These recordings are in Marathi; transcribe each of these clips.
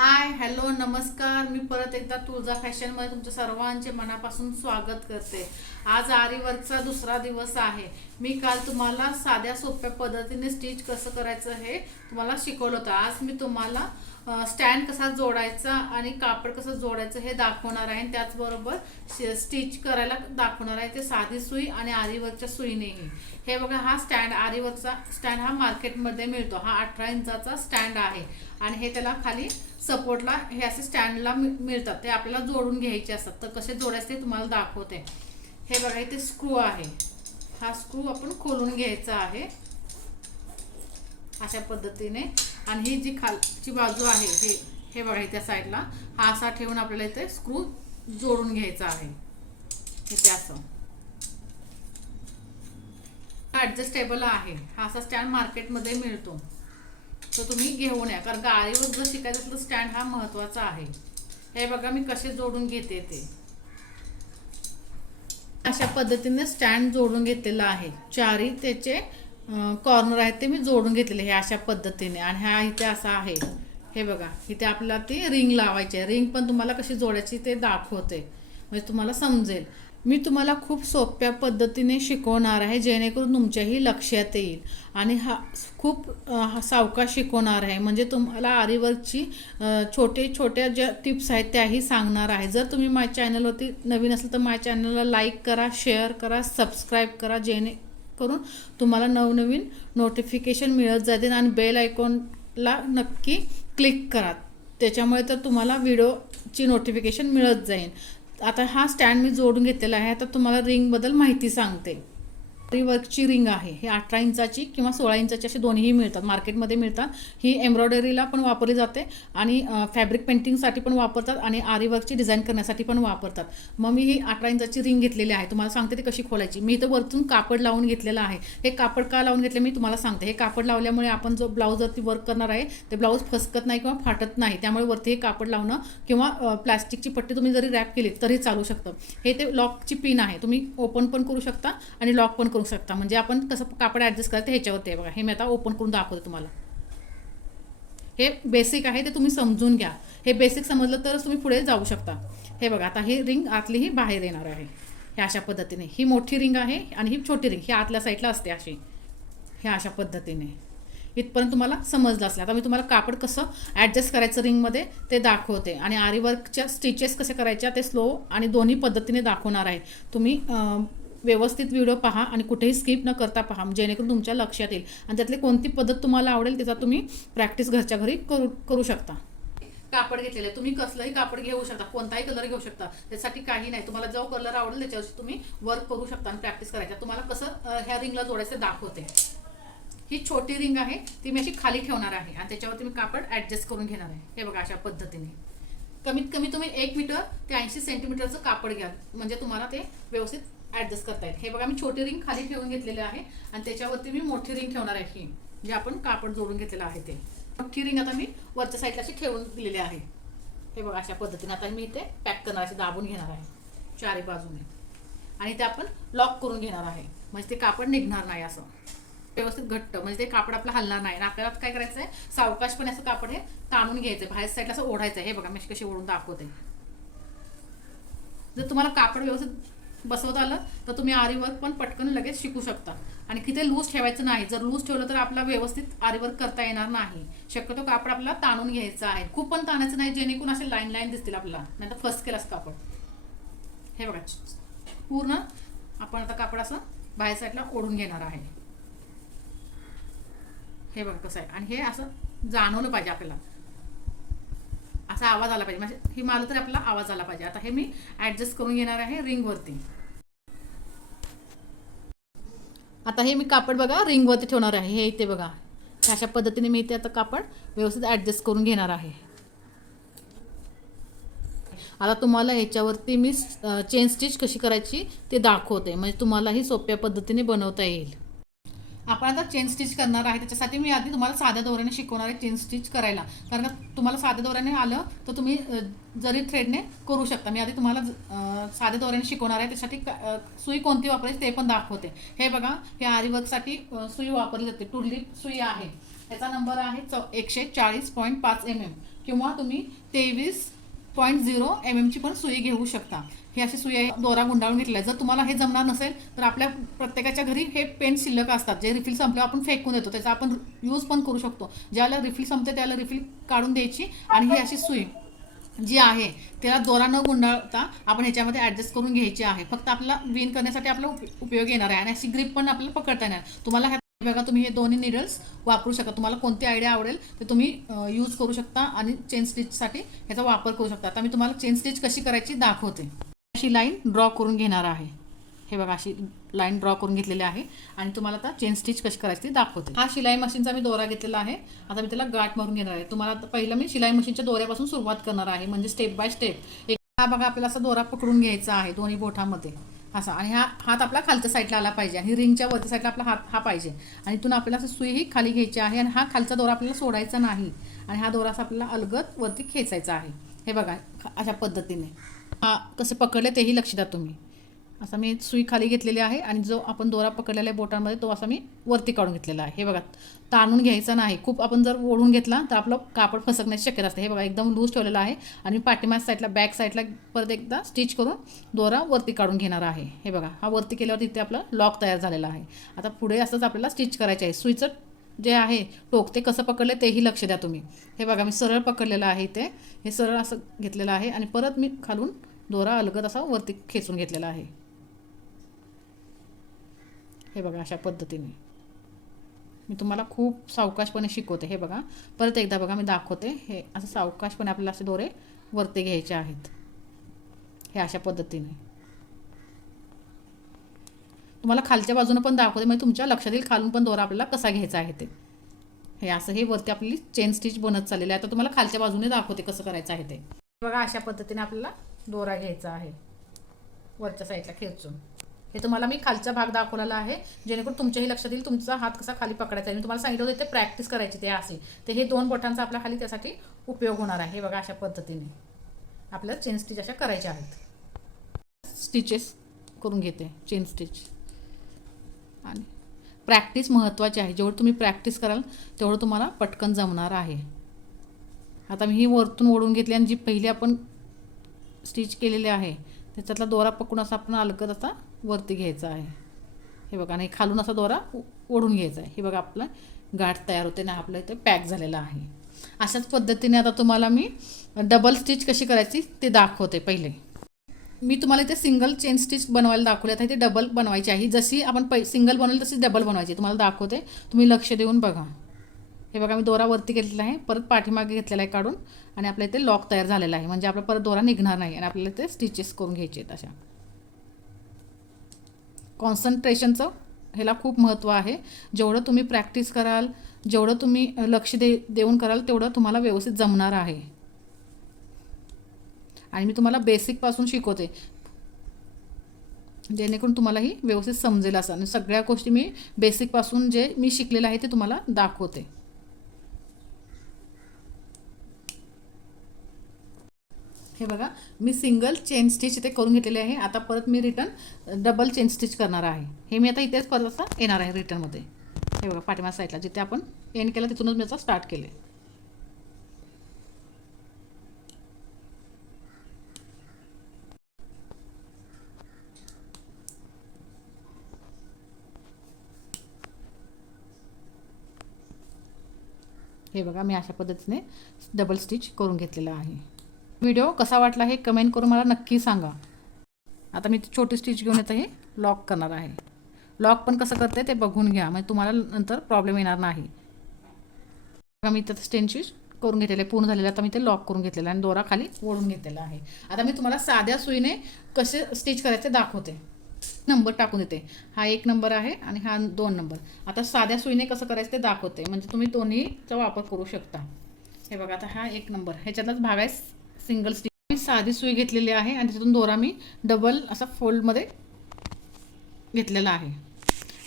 हाय हॅलो नमस्कार. मी परत एकदा तुळजा फॅशनमध्ये तुमच्या सर्वांचे मनापासून स्वागत करते. आज आरी वर्कचा दुसरा दिवस आहे. मी काल तुम्हाला साध्या सोप्या पद्धतीने स्टिच कसं करायचं हे तुम्हाला शिकवलं होतं. आज मी तुम्हाला स्टँड कसा जोडायचा आणि कापड कसं जोडायचं हे दाखवणार आहे. त्याचबरोबर स्टिच करायला दाखवणार आहे, ते साधी सुई आणि आरी वर्कच्या सुईनेही. हे बघा, हा स्टँड आरी वर्कचा स्टँड हा मार्केटमध्ये मिळतो. हा 18 इंचाचा स्टँड आहे आणि हे त्याला खाली सपोर्टला हे असे स्टँडला मिळतात. ते आपल्याला जोडून घ्यायचे असतात. तर कसे जोडायचे ते तुम्हाला दाखवते. हे बघा, इथे स्क्रू आहे. हा स्क्रू आपण खोलून घ्यायचा आहे अशा पद्धतीने. आणि ही जी खालची बाजू आहे हे बघा, इथे साईडला हा असा ठेवून आपल्याला इथे स्क्रू जोडून घ्यायचा आहे. इथे असं ॲडजस्टेबल आहे. हा असा स्टँड मार्केटमध्ये मिळतो, तो तुम्ही घेऊन या. कारण आरीवर जर शिकायचं असेल तर स्टँड हा महत्त्वाचा आहे. हे बघा, मी कसे जोडून घेते ते. अशा पद्धतीने स्टँड जोडून घेतलेला आहे. चारही त्याचे कॉर्नर आहेत ते मी जोडून घेतलेले हे अशा पद्धतीने. आणि हा इथे असा आहे. हे बघा, इथे आपल्याला ती रिंग लावायची आहे. रिंग पण तुम्हाला कशी जोडायची ते दाखवते, म्हणजे तुम्हाला समजेल. मी तुम्हाला खूप सोप्या पद्धतीने शिकवणार आहे, जेणेकरून तुमच्याही लक्षात येईल. आणि हा खूप सावकाश शिकवणार आहे, म्हणजे तुम्हाला आरीवर्कची छोट्या ज्या टिप्स आहेत त्याही सांगणार आहे. जर तुम्ही माझ्या चॅनलवरती नवीन असेल तर माझ्या चॅनलला लाईक करा, शेअर करा, सबस्क्राईब करा, जेणेकरून तुम्हाला नवनवीन नोटिफिकेशन मिळत जातील. आणि बेल आयकॉनला नक्की क्लिक करा, त्याच्यामुळे तर तुम्हाला व्हिडिओची नोटिफिकेशन मिळत जाईल. आता हा स्टँड मी जोडून घेतलेला आहे. आता तुम्हाला रिंगबद्दल माहिती सांगते. आरी वर्कची रिंग आहे. ही 18 इंचाची किंवा 16 इंचाची असे दोन्हीही मिळतात, मार्केटमध्ये मिळतात. ही एम्ब्रॉयडरीला पण वापरली जाते आणि फॅब्रिक पेंटिंगसाठी पण वापरतात आणि आरी वर्कची डिझाईन करण्यासाठी पण वापरतात. मग मी ही 18 इंचाची रिंग घेतलेली आहे. तुम्हाला सांगते ती कशी खोलायची. मी इथं वरतून कापड लावून घेतलेलं आहे. हे कापड का लावून घेतले मी तुम्हाला सांगते. हे कापड लावल्यामुळे आपण जो ब्लाऊजवरती वर्क करणार आहे ते ब्लाऊज फसकत नाही किंवा फाटत नाही. त्यामुळे वरती हे कापड लावणं किंवा प्लास्टिकची पट्टी तुम्ही जरी रॅप केली तरी चालू शकतं. हे ते लॉकची पिन आहे, तुम्ही ओपन पण करू शकता आणि लॉक पण करू शकता. म्हणजे आपण कसं कापड ॲडजस्ट करायचं ह्याच्यावरती आहे बघा. हे मी आता ओपन करून दाखवते तुम्हाला. हे बेसिक आहे, ते तुम्ही समजून घ्या. हे बेसिक समजलं तरच तुम्ही पुढे जाऊ शकता. हे बघा, आता ही रिंग आतली ही बाहेर येणार आहे. हे अशा पद्धतीने ही मोठी रिंग आहे आणि ही छोटी रिंग ही आतल्या साईडला असते अशी. हे अशा पद्धतीने इथपर्यंत तुम्हाला समजलं असेल. आता मी तुम्हाला कापड कसं ॲडजस्ट करायचं रिंगमध्ये ते दाखवते. आणि आरी वर्कच्या स्टिचेस कसे करायच्या ते स्लो आणि दोन्ही पद्धतीने दाखवणार आहे. तुम्ही व्यवस्थित व्हिडिओ पहा आणि कुठेही स्किप न करता पहा, जेणेकरून तुमच्या लक्षात येईल. आणि त्यातली कोणती पद्धत तुम्हाला आवडेल त्याचा तुम्ही प्रॅक्टिस घरच्या घरी करू शकता. कापड घेतलेलं आहे, तुम्ही कसलंही कापड घेऊ शकता, कोणताही कलर घेऊ शकता. त्यासाठी काही नाही, तुम्हाला जो कलर आवडेल त्याच्यावर तुम्ही वर्क करू शकता आणि प्रॅक्टिस करायचा. तुम्हाला कसं ह्या रिंगला जोडायचं दाखवते. ही छोटी रिंग आहे, ती मी अशी खाली ठेवणार आहे आणि त्याच्यावरती मी कापड ॲडजस्ट करून घेणार आहे. हे बघा, अशा पद्धतीने कमीत कमी तुम्ही 1 मीटर ते 80 सेंटीमीटरचं कापड घ्या, म्हणजे तुम्हाला ते व्यवस्थित ॲडजस्ट करता येईल. हे बघा, मी छोटी रिंग खाली ठेवून घेतलेली आहे आणि त्याच्यावरती मी मोठी रिंग ठेवणार आहे. ही जे आपण कापड जोडून घेतलेलं आहे ते मोठी रिंग आता मी वरच्या साईडला अशी ठेवून दिलेली आहे. हे बघा, अशा पद्धतीने आता मी इथे पॅक करणार, असे दाबून घेणार आहे चारी बाजूने. आणि ते आपण लॉक करून घेणार आहे, म्हणजे ते कापड निघणार नाही असं व्यवस्थित घट्ट, म्हणजे ते कापड आपलं हलणार नाही. आणि आपल्याला काय करायचं आहे, सावकाशपणे असं कापड हे ताणून घ्यायचं आहे, बाहेर साईडला असं ओढायचं आहे. हे बघा, मी कशी ओढून दाखवते. जर तुम्हाला कापड व्यवस्थित बसवता आलं तर तुम्ही आरी वर्क पण पटकन लगेच शिकू शकता. आणि किती लूज ठेवायचं नाही. जर लूज ठेवलं तर आपला व्यवस्थित आरी वर्क करता येणार नाही. शक्यतो कापड आपल्याला ताणून घ्यायचं आहे, खूप पण ताणायचं नाही, जेणेकरून असे लाईन दिसतील आपल्याला, नाही तर फसकेल असं कापड. हे बघा, पूर्ण आपण आता कापड असं बाहेर साईडला ओढून घेणार आहे. हे बघा कसं आहे. आणि हे असं जाणवलं पाहिजे आपल्याला, असा आवाज आला पाहिजे, म्हणजे ही मारलं तरी आपला आवाज आला पाहिजे. आता हे मी ॲडजस्ट करून घेणार आहे रिंगवरती. आता हे मी कापड बघा रिंगवरती ठेवणार आहे. हे इथे बघा, अशा पद्धतीने मी इथे आता कापड व्यवस्थित ॲडजस्ट करून घेणार आहे. आता तुम्हाला ह्याच्यावरती मी चेन स्टिच कशी करायची ते दाखवते, म्हणजे तुम्हालाही सोप्या पद्धतीने बनवता येईल. आपण आता चेन स्टिच करणार आहे, त्याच्यासाठी मी आधी तुम्हाला साध्या दोऱ्याने शिकवणार आहे चेन स्टिच करायला. कारण तुम्हाला साध्या दोऱ्याने आलं तर तुम्ही जरी थ्रेडने करू शकता. मी आधी तुम्हाला साध्या दोऱ्याने शिकवणार आहे, त्यासाठी सुई कोणती वापरायची ते पण दाखवते. हे बघा, हे आरी वर्कसाठी सुई वापरली जाते, टुलिप सुई आहे. त्याचा नंबर आहे 140.5 mm किंवा तुम्ही 23.0 mm ची पण सुई घेऊ शकता. ही अशी सुई आहे, दोरा गुंडाळून घेतलेला आहे. जर तुम्हाला हे जमणार नसेल तर आपल्या प्रत्येकाच्या घरी हे पेन शिल्लक असतात, जे रिफिल संपल्यावर आपण फेकून देतो, त्याचा आपण यूज पण करू शकतो. ज्याला रिफिल संपते त्याला रिफिल काढून द्यायची आणि ही अशी सुई जी आहे त्याला दोरा न गुंडाळता आपण ह्याच्यामध्ये ॲडजस्ट करून घ्यायची आहे. फक्त आपल्याला विन करण्यासाठी आपला उपयोग येणार आहे आणि अशी ग्रिप पण आपल्याला पकडता येणार. तुम्हाला ह्या बघा, तुम्ही हे दोन्ही निडल्स वापरू शकता. तुम्हाला कोणती आयडिया आवडेल ते तुम्ही यूज करू शकता आणि चेन स्टिचसाठी ह्याचा वापर करू शकता. आता मी तुम्हाला चेन स्टिच कशी करायची दाखवते. अशी लाईन ड्रॉ करून घेणार आहे. हे बघा, अशी लाईन ड्रॉ करून घेतलेली आहे आणि तुम्हाला आता चेन स्टिच कशी करायची ती दाखवते. हा शिलाई मशीनचा मी दोरा घेतलेला आहे. आता मी त्याला गाठ मारून घेणार आहे. तुम्हाला पहिलं मी शिलाई मशीनच्या दोऱ्यापासून सुरुवात करणार आहे, म्हणजे स्टेप बाय स्टेप. हा बघा, आपल्याला असा दोरा पकडून घ्यायचा आहे दोन्ही बोटामध्ये असा, आणि हा हात आपला खालच्या साईडला आला पाहिजे आणि रिंगच्या वरच्या साईडला आपला हात हा पाहिजे आणि इथून आपल्याला असं सुई ही खाली घ्यायची आहे आणि हा खालचा दोरा आपल्याला सोडायचा नाही आणि हा दोरा असा आपल्याला अलगद वरती खेचायचा आहे. हे बघा, अशा पद्धतीने हा कसे पकडले तेही लक्ष द्या तुम्ही. असा मी सुई खाली घेतलेली आहे आणि जो आपण दोरा पकडलेला आहे बोटांमध्ये तो असा मी वरती काढून घेतलेला आहे. हे बघा, ताणून घ्यायचा नाही. खूप आपण जर ओढून घेतला तर आपलं कापड फसकण्याची शक्यता असते. हे बघा, एकदम लूज ठेवलेला आहे आणि पाठीमाग साईडला बॅक साईडला परत एकदा स्टिच करून दोरा वरती काढून घेणार आहे. हे बघा, हा वरती केल्यावर तिथे आपला लॉक तयार झालेला आहे. आता पुढे असंच आपल्याला स्टिच करायचे आहे. सुईचं जे आहे टोक ते कसं पकडले तेही लक्ष द्या तुम्ही. हे बघा, मी सरळ पकडलेलं आहे इथे. हे सरळ असं घेतलेलं आहे आणि परत मी खालून दोरा अलगद असा वरती खेचून घेतलेला आहे. हे बघा, अशा पद्धतीने मी तुम्हाला खूप सावकाशपणे शिकवते. हे बघा, परत एकदा बघा मी दाखवते. हे असं सावकाशपणे आपल्याला असे दोरे वरती घ्यायचे आहेत. हे अशा पद्धतीने तुम्हाला खालच्या बाजूने पण दाखवते, म्हणजे तुमच्या लक्षात येईल खालून पण दोरा आपल्याला कसा घ्यायचा आहे ते. हे असं हे वरती आपली चेन स्टिच बनत चाललेली आहे. आता तुम्हाला खालच्या बाजूने दाखवते कसं करायचं आहे ते. बघा, अशा पद्धतीने आपल्याला दोरा घ्यायचा आहे वरच्या साईडला खेचून. हे तुम्हाला मी खालचा भाग दाखवलेला आहे जेणेकरून तुमच्याही लक्षात येईल तुमचा हात कसा खाली पकडायचा आहे. मी तुम्हाला सांगितलं होतं ते प्रॅक्टिस करायची ते असे. ते हे दोन बोटांचा आपल्या खाली त्यासाठी उपयोग होणार आहे. हे बघा, अशा पद्धतीने आपल्याला चेन स्टिच अशा करायच्या आहेत. स्टिचेस करून घेते चेन स्टिच आणि प्रॅक्टिस महत्त्वाची आहे. जेवढं तुम्ही प्रॅक्टिस कराल तेवढं तुम्हाला पटकन जमणार आहे. आता मी ही वरतून ओढून घेतली आणि जी पहिली आपण स्टिच केलेली आहे त्याच्यातला दोरा पकडून असा आपण अलगद असा वरती घ्यायचा आहे. हे बघा, आणि खालून असा दोरा ओढून घ्यायचा आहे. हे बघा, आपला गाठ तयार होते ना, आपलं इथे पॅक झालेला आहे. अशाच पद्धतीने आता तुम्हाला मी डबल स्टिच कशी करायची ते दाखवते. पहिले मी तुम्हाला इथे सिंगल चेन स्टिच बनवायला दाखवले, आता इथे डबल बनवायची आहे. जशी आपण सिंगल बनवली तशी डबल बनवायची. तुम्हाला दाखवते, तुम्ही लक्ष देऊन बघा. हे बघा, मी दोरा वरती घेतलेला आहे, परत पाठीमागे घेतलेला आहे काढून आणि आपल्या इथे लॉक तयार झालेला आहे, म्हणजे आपला परत दोरा निघणार नाही आणि आपल्याला इथे स्टिचेस करून घ्यायचे आहेत. अशा कॉन्सन्ट्रेशनचं ह्याला खूप महत्त्व आहे. जेवढं तुम्ही प्रॅक्टिस कराल, जेवढं तुम्ही लक्ष देऊन कराल तेवढं तुम्हाला व्यवस्थित जमणार आहे. आणि मी तुम्हाला बेसिकपासून शिकवते जेणेकरून तुम्हालाही व्यवस्थित समजेल असं, आणि सगळ्या गोष्टी मी बेसिकपासून जे मी शिकलेलं आहे ते तुम्हाला दाखवते. हे बघा, मी सिंगल चेन स्टिच इथे करून घेतलेले आहे. आता परत मी रिटर्न डबल चेन स्टिच करणार आहे. हे मी आता इथेच परत असं येणार आहे रिटर्नमध्ये. हे बघा, पाठीमाग साईडला जिथे आपण एंड केलं तिथूनच मी याचा स्टार्ट केले. हे बघा, मी अशा पद्धतीने डबल स्टिच करून घेतलेला आहे. व्हिडिओ कसा वाटला हे कमेंट करून मला नक्की सांगा. आता मी छोटी स्टिच घेऊन येतं, हे लॉक करणार आहे. लॉक पण कसं करते ते बघून घ्या, म्हणजे तुम्हाला नंतर प्रॉब्लेम येणार नाही. बघा, मी त्याचं स्टेन स्टिच करून घेतलेलं आहे पूर्ण झालेलं. आता मी ते लॉक करून घेतलेलं आहे आणि दोरा खाली ओढून घेतलेला आहे. आता मी तुम्हाला साध्या सुईने कसे स्टिच करायचे दाखवते. नंबर टाकून देते. हा 1 नंबर आहे आणि हा 2 नंबर. आता साध्या सुईने कसं करायचं ते दाखवते, म्हणजे तुम्ही दोन्हीचा वापर करू शकता. हे बघा, आता हा 1 नंबर ह्याच्यातलाच भाग आहे सिंगल स्टिच. मी साधी सुई घेतलेली आहे आणि त्यातून दोरा मी डबल असा फोल्डमध्ये घेतलेला आहे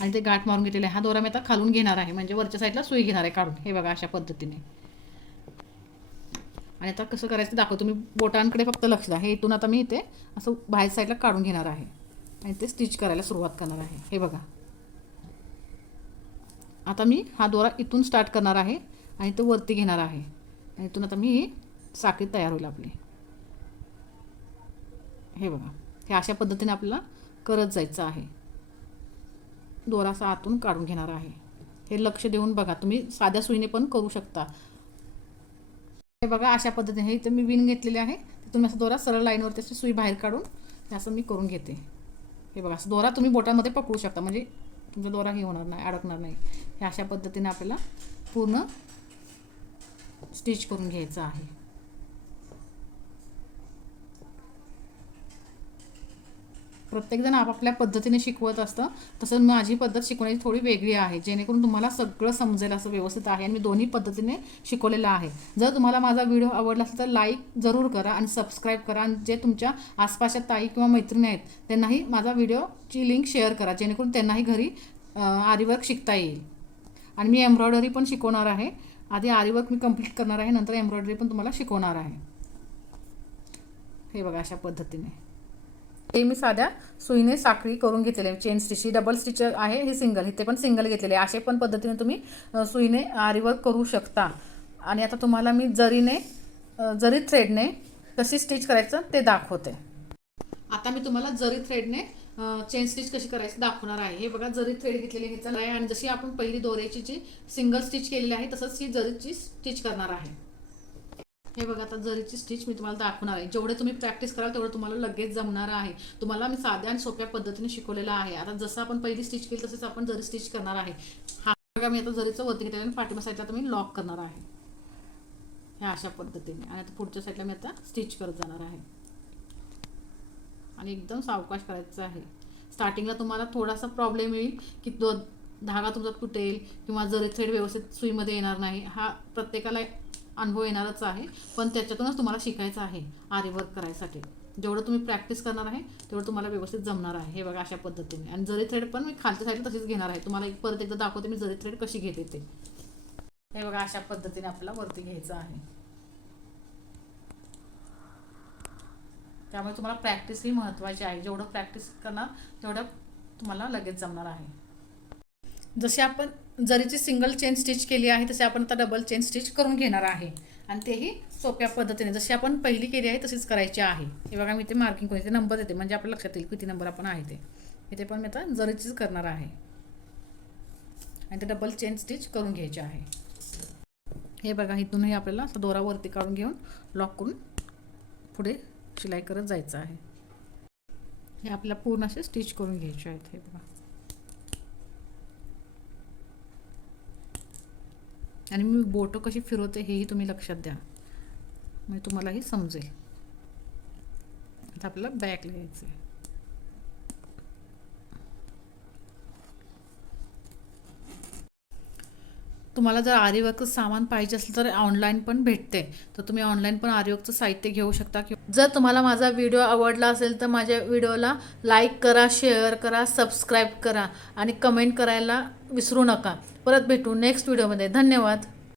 आणि ते गाठ मारून घेतलेला आहे. हा दोरा मी आता खालून घेणार आहे, म्हणजे वरच्या साईडला सुई घेणार आहे काढून. हे बघा, अशा पद्धतीने. आणि आता कसं करायचं दाखवतो. तुम्ही बोटांकडे फक्त लक्ष द्या. हे इथून आता मी इथे असं बाहेर साईडला काढून घेणार आहे आणि ते स्टिच करायला सुरुवात करणार आहे. हे बघा, आता मी हा दोरा इथून स्टार्ट करणार आहे आणि तो वरती घेणार आहे आणि इथून आता मी साखळी तयार होईल आपली. हे बघा, हे अशा पद्धतीने आपल्याला करत जायचं आहे. दोरा असा आतून काढून घेणार आहे. हे लक्ष देऊन बघा, तुम्ही साध्या सुईने पण करू शकता. हे बघा अशा पद्धतीने हे इथं मी विण घेतलेले आहे. तुम्ही असं दोरा सरळ लाईनवरती अशी सुई बाहेर काढून हे असं मी करून घेते. हे बघा, असं दोरा तुम्ही बोटामध्ये पकडू शकता, म्हणजे तुमचा दोरा हे होणार नाही, अडकणार नाही. हे अशा पद्धतीने आपल्याला पूर्ण स्टिच करून घ्यायचं आहे. प्रत्येकजण आपापल्या पद्धतीने शिकवत असतं, तसं माझी पद्धत शिकवण्याची थोडी वेगळी आहे, जेणेकरून तुम्हाला सगळं समजेल असं व्यवस्थित आहे. आणि मी दोन्ही पद्धतीने शिकवलेलं आहे. जर तुम्हाला माझा व्हिडिओ आवडला असेल तर लाईक जरूर करा आणि सबस्क्राईब करा. आणि जे तुमच्या आसपासच्या ताई किंवा मैत्रिणी आहेत त्यांनाही माझा व्हिडिओची लिंक शेअर करा, जेणेकरून त्यांनाही घरी आरीवर्क शिकता येईल. आणि मी एम्ब्रॉयडरी पण शिकवणार आहे. आधी आरीवर्क मी कंप्लीट करणार आहे, नंतर एम्ब्रॉयडरी पण तुम्हाला शिकवणार आहे. हे बघा अशा पद्धतीने हे मी साध्या सुईने साखळी करून घेतलेली आहे. चेन स्टिच ही डबल स्टिच आहे, हे सिंगल, इथे पण सिंगल घेतलेले आहे. असे पण पद्धतीने तुम्ही सुईने आरीवर्क करू शकता. आणि आता तुम्हाला मी जरी थ्रेडने कशी स्टिच करायचं ते दाखवते. आता मी तुम्हाला जरी थ्रेडने चेन स्टिच कशी करायची दाखवणार आहे. हे बघा, जरी थ्रेड घेतलेली ह्याचं आहे आणि जशी आपण पहिली दोऱ्याची जी सिंगल स्टिच केलेली आहे तसंच ही जरीची स्टिच करणार आहे. हे बघा, आता जरीची स्टिच मी तुम्हाला दाखवणार आहे. जेवढे तुम्ही प्रॅक्टिस कराल तेवढं तुम्हाला लगेच जमणार आहे. तुम्हाला मी साध्या आणि सोप्या पद्धतीने शिकवलेलं आहे. आता जसं आपण पहिली स्टिच केली तसंच आपण जरी स्टिच करणार आहे. हा बघा, मी आता जरीचं वरती घेतलेलं आणि पाठीमा साईडला आता मी लॉक करणार आहे ह्या अशा पद्धतीने. आणि आता पुढच्या साईडला मी आता स्टिच करत जाणार आहे. आणि एकदम सावकाश करायचं आहे. स्टार्टिंगला तुम्हाला थोडासा प्रॉब्लेम येईल की धागा तुमचा तुटेल किंवा जरी थ्रेड व्यवस्थित सुईमध्ये येणार नाही. हा प्रत्येकाला अनुभव येणारच आहे, पण त्याच्यातूनच तुम्हाला शिकायचं आहे आरीवर्क करायसाठी. जेवढं तुम्ही प्रॅक्टिस करणार आहे तेवढं तुम्हाला व्यवस्थित जमणार आहे. हे बघा अशा पद्धतीने. आणि जरी थ्रेड पण मी खालच्या साईडला तशीच घेणार आहे. तुम्हाला परत एकदा दाखवते मी जरी थ्रेड कशी घेते ते. हे बघा अशा पद्धतीने आपल्याला वरती घ्यायचं आहे. त्यामुळे तुम्हाला प्रॅक्टिस ही महत्त्वाची आहे. जेवढं प्रॅक्टिस करणार तेवढं तुम्हाला लगेच जमणार आहे. जशी आपण जरीची सिंगल चेन स्टिच केली आहे तसे आपण आता डबल चेन स्टिच करून घेणार आहे. आणि तेही सोप्या पद्धतीने जशी आपण पहिली केली आहे तशीच करायची आहे. हे बघा, मी ते मार्किंग करून इथे नंबर देते, म्हणजे आपल्या लक्षात येईल किती नंबर आपण आहे ते. इथे पण मी आता जरीचीच करणार आहे आणि ते डबल चेन स्टिच करून घ्यायचे आहे. हे बघा, इथूनही आपल्याला असं दोरा वरती काढून घेऊन लॉक करून पुढे शिलाई करत जायचं आहे. हे आपल्याला पूर्ण असे स्टिच करून घ्यायचे आहेत. हे बघा, आणि मी बोटं कशी फिरवते हेही तुम्ही लक्षात द्या, म्हणजे तुम्हालाही समजेल. आता आपल्याला बॅकला घ्यायचं आहे. तुम्हाला जर आरीवर्कचं सामान पाहिजे असेल तर ऑनलाईन पण भेटते, तर तुम्ही ऑनलाईन पण आरीवर्कचं साहित्य घेऊ शकता. जर तुम्हाला माझा व्हिडिओ आवडला असेल तर माझ्या व्हिडिओला लाईक करा, शेअर करा, सबस्क्राईब करा आणि कमेंट करायला विसरू नका. परत भेटू नेक्स्ट व्हिडिओमध्ये. धन्यवाद.